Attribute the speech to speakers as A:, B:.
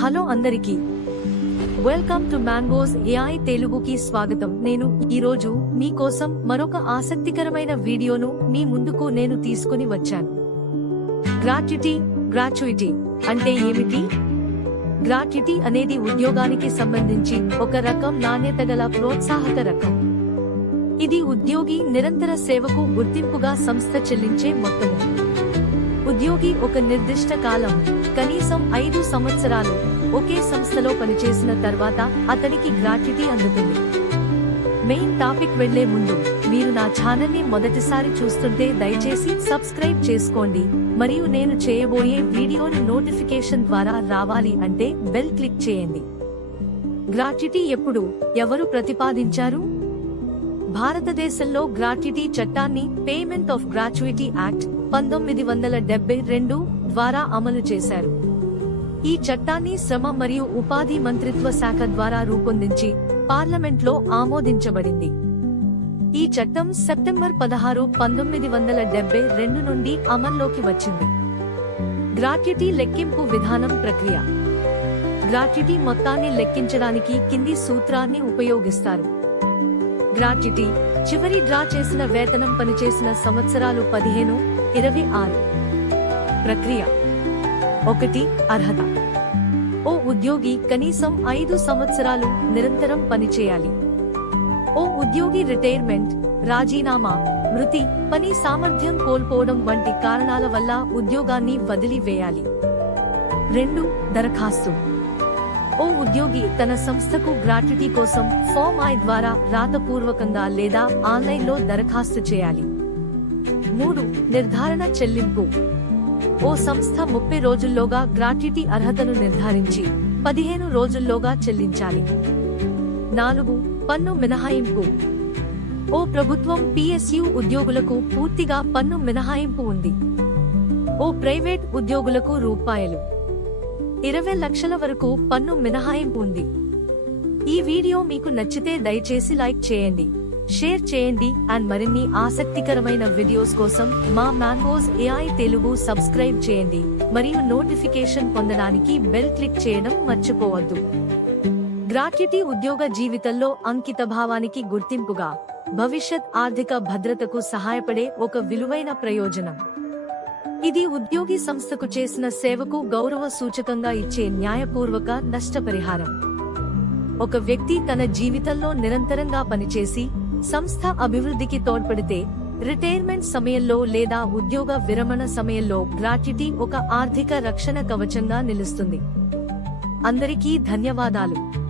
A: Hello అందరికీ. Welcome to mangoes AI తెలుగుకి స్వాగతం. నేను ఈరోజు మీకోసం మరొక ఆసక్తికరమైన వీడియోను మీ ముందుకు నేను తీసుకుని వచ్చాను. గ్రాట్యుటీ గ్రాట్యుటీ అంటే ఏమిటి? గ్రాట్యుటీ అనేది ఉద్యోగానికి సంబంధించి ఒక రకం నాణ్యత గల ప్రోత్సాహక రకం. ఇది ఉద్యోగి నిరంతర సేవకు గుర్తింపుగా సంస్థ చెల్లించే మొత్తము. ఉద్యోగి ఒక నిర్దిష్ట కాలం కనీసం ఐదు సంవత్సరాలు ఒకే సంస్థలో పనిచేసిన తర్వాత అతనికి గ్రాట్యుటీ అందుతుంది. మెయిన్ టాపిక్ వెళ్ళే ముందు మీరు నా ఛానల్ని మొదటిసారి చూస్తుంటే దయచేసి సబ్స్క్రైబ్ చేసుకోండి. మరియు నేను చేయబోయే వీడియోని నోటిఫికేషన్ ద్వారా రావాలి అంటే బెల్ క్లిక్ చేయండి. గ్రాట్యుటీ ఎప్పుడు ఎవరు ప్రతిపాదించారు? భారతదేశంలో గ్రాట్యుటీ చట్టాన్ని పేమెంట్ ఆఫ్ గ్రాట్యుయిటీ యాక్ట్ పంతొమ్మిది వందల డెబ్బై రెండు ద్వారా అమలు చేశారు. ఈ చట్టాన్ని శ్రమ మరియు ఉపాధి మంత్రిత్వ శాఖ ద్వారా రూపొందించి పార్లమెంట్లో ఆమోదించబడింది. ఈ చట్టం సెప్టెంబర్ పదహారు పంతొమ్మిది వందల డెబ్బై రెండు నుండి అమల్లోకి వచ్చింది. గ్రాట్యుటీ లెక్కింపు విధానం ప్రక్రియ. గ్రాట్యుటీ మొత్తాన్ని లెక్కించడానికి కింది సూత్రాన్ని ఉపయోగిస్తారు. గ్రాట్యుటీ చివరి డ్రా చేసిన వేతనం పనిచేసిన సంవత్సరాలు పదిహేను ఇరవై ఆరు. ప్రక్రియ. ఒకటి అర్హత. ఓ ఉద్యోగి కనీసం ఐదు సంవత్సరాలు నిరంతరం పనిచేయాలి. ఓ ఉద్యోగి రిటైర్మెంట్ రాజీనామా మృతి పని సామర్థ్యం కోల్పోవడం వంటి కారణాల వల్ల ఉద్యోగాన్ని వదిలివేయాలి. రెండు దరఖాస్తు. ఓ ఉద్యోగి తన సంస్థకు గ్రాట్యుటీ కోసం ఫామ్ ఐ ద్వారా రాతపూర్వకంగా లేదా ఆన్లైన్లో దరఖాస్తు చేయాలి. మూడు నిర్ధారణ చెల్లింపు. ఓ సంస్థ ముప్పై రోజుల్లోగా గ్రాట్యుటీ అర్హతను నిర్ధారించి పదిహేను రోజుల్లోగా చెల్లించాలి. నాలుగు పన్ను మినహాయింపు. ఓ ప్రభుత్వం పిఎస్యు ఉద్యోగులకు పూర్తిగా పన్ను మినహాయింపు ఉంది. ఓ ప్రైవేట్ ఉద్యోగులకు రూపాయలు. ఇరవై లక్షల వరకు పన్ను మినహాయింపు ఉంది. ఈ వీడియో మీకు నచ్చితే దయచేసి లైక్ చేయండి. షేర్ చేయండి అండ్ మరిన్ని ఆసక్తికరమైన వీడియోస్ కోసం మా మ్యాంగోస్ ఏఐ తెలుగు సబ్స్క్రైబ్ చేయండి. మరియు నోటిఫికేషన్ పొందడానికి బెల్ క్లిక్ చేయడం మర్చిపోవద్దు. గ్రాట్యుటీ ఉద్యోగ జీవితంలో అంకిత భావానికి గుర్తింపుగా భవిష్యత్ ఆర్థిక భద్రతకు సహాయపడే ఒక విలువైన ప్రయోజనం. ఇది ఉద్యోగి సంస్థకు చేసిన సేవకు గౌరవ సూచకంగా ఇచ్చే న్యాయపూర్వక నష్టపరిహారం. ఒక వ్యక్తి తన జీవితంలో నిరంతరంగా పనిచేసి సంస్థ అభివృద్ధికి తోడ్పడితే రిటైర్మెంట్ సమయంలో లేదా ఉద్యోగ విరమణ సమయంలో గ్రాట్యుటీ ఒక ఆర్థిక రక్షణ కవచంగా నిలుస్తుంది. అందరికీ ధన్యవాదాలు.